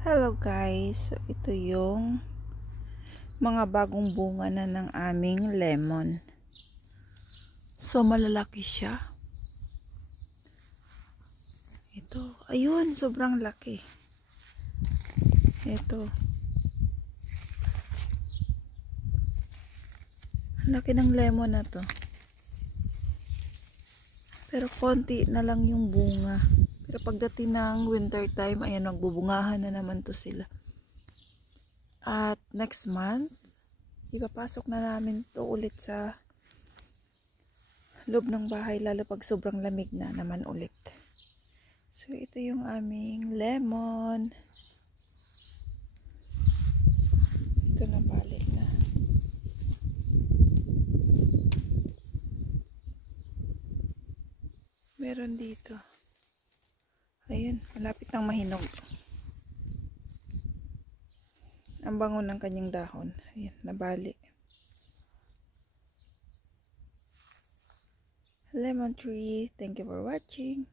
Hello guys, so ito yung mga bagong bunga na ng aming lemon. So malalaki siya. Ito, ayun, sobrang laki. Ito. Ang laki ng lemon na to. Pero konti na lang yung bunga. Pero pagdating ng winter time, ayan, magbubungahan na naman to sila. At next month, ipapasok na namin to ulit sa loob ng bahay, lalo pag sobrang lamig na naman ulit. So ito yung aming lemon. Ito na, balik na. Meron dito. Ayun, malapit nang mahinog. Ang bango ng kanyang dahon. Ayan, nabali. Lemon tree. Thank you for watching.